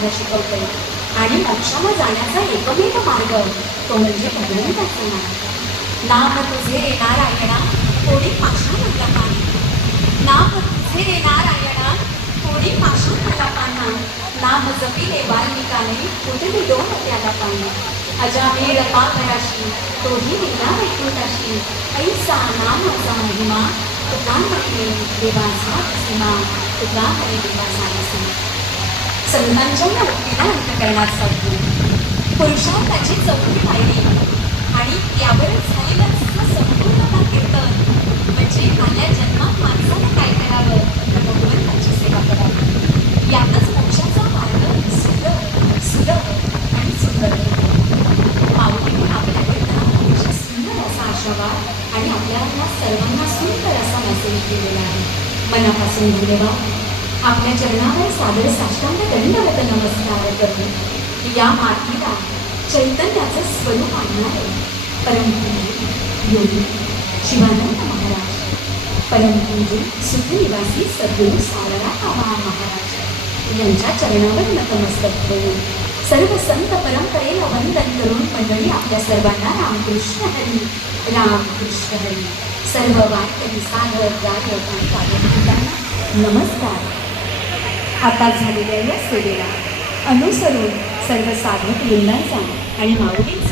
मार्ग शिकवते आणि मोक्षाला जाण्याचा एकमेव मार्ग तो म्हणजे भगवंताचं नाम तुझे रे नारायणा थोडी पाषाणातला पाना, नाम तुझे रे नारायणा थोडी पाषाणातला पाना, नाम जपिले वाल्मिकाने कुठे डोळ त्याला पाना, अजामेळ पाकराशी तोही विना वैकुंठाशी, ऐसा नामाचा महिमा तुका म्हणे देवाचा सीमा, तुका म्हणे देवाचा सीमा. संतांच्या या उक्तीला अंतःकरणात साधू पुरुषार्थाची चौथी पायरी आणि यावर झालेलं संपूर्णता कीर्तन म्हणजे आल्या जन्मात माणसाने काय करावं तर भगवंताची सेवा करावी. यातच मोक्षाचा मार्ग सुलभ आणि सुंदर माऊलीने आपल्या कीर्तनात सुंदर असा आशावाद आणि आपल्याला सर्वांना सुंदर असा मेसेज दिलेला आहे. मनापासून धन्यवाद. आपल्या चरणावर सादर साष्टांग दंडवत नमस्कार करून या मातीला चैतन्याचं स्वरूप आणणारे परमपूज्य योगी शिवानंद महाराज, परमपूज्य सुखनिवासी सद्गुरू सारळाबाबा महाराज यांच्या चरणावर नतमस्तक होऊन सर्व संत परंपरेला वंदन करून मंडळी आपल्या सर्वांना रामकृष्ण हरी रामकृष्ण हरी सर्व वारकरी सागर गायक आणि कार्यकर्त्यांना नमस्कार. आता झालेल्या या सेवेला अनुसरून सर्व साधक वृंदांचा आणि माऊलींचा